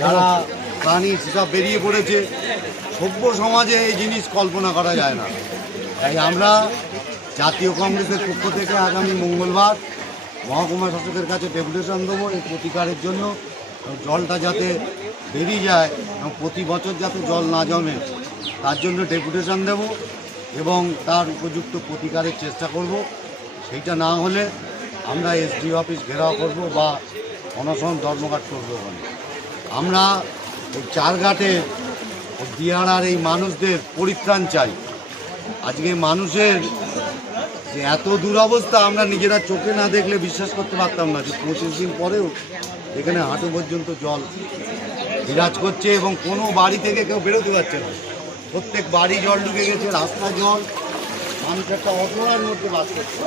যারা প্রাণী সেসব বেরিয়ে পড়েছে। সভ্য সমাজে এই জিনিস কল্পনা করা যায় না। তাই আমরা জাতীয় কংগ্রেসের পক্ষ থেকে আগামী মঙ্গলবার মহকুমা শাসকের কাছে ডেপুটেশন দেবো এই প্রতিকারের জন্য। জলটা যাতে বেরিয়ে যায় এবং প্রতি বছর যাতে জল না জমে তার জন্য ডেপুটেশন দেব এবং তার উপযুক্ত প্রতিকারের চেষ্টা করব। সেইটা না হলে আমরা এসডিও অফিস ঘেরাও করব বা অনশন ধর্মঘট করবো। ওখানে আমরা এই চারঘাটের দিয়াড়ার এই মানুষদের পরিত্রাণ চাই। আজকে মানুষের যে এত দুরবস্থা আমরা নিজেরা চোখে না দেখলে বিশ্বাস করতে পারতাম না যে 25 দিন পরেও এখানে হাঁটু পর্যন্ত জল বিরাজ করছে এবং কোনো বাড়ি থেকে কেউ বেরোতে পারছে না। প্রত্যেক বাড়ি জল ঢুকে গেছে, রাস্তা জল, মানুষ একটা অসহায়ের মধ্যে বাস করছে।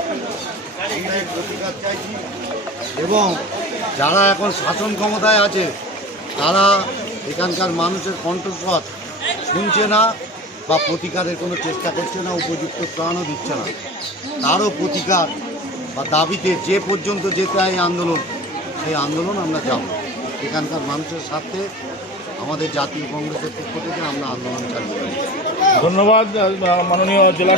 আমরা এর প্রতিকার চাইছি এবং যারা এখন শাসন ক্ষমতায় আছে তারা এখানকার মানুষের কণ্ঠস্বর শুনছে না বা প্রতিকারের কোনো চেষ্টা করছে না, উপযুক্ত ত্রাণও দিচ্ছে না। তারও প্রতিকার বা দাবিতে যে পর্যন্ত যেতে হয় আন্দোলন, সেই আন্দোলন আমরা যাব। এখানকার মানুষের স্বার্থে আমাদের জাতীয় কংগ্রেসের পক্ষ থেকে আমরা আন্দোলন চালিয়ে যাব। ধন্যবাদ মাননীয় জেলা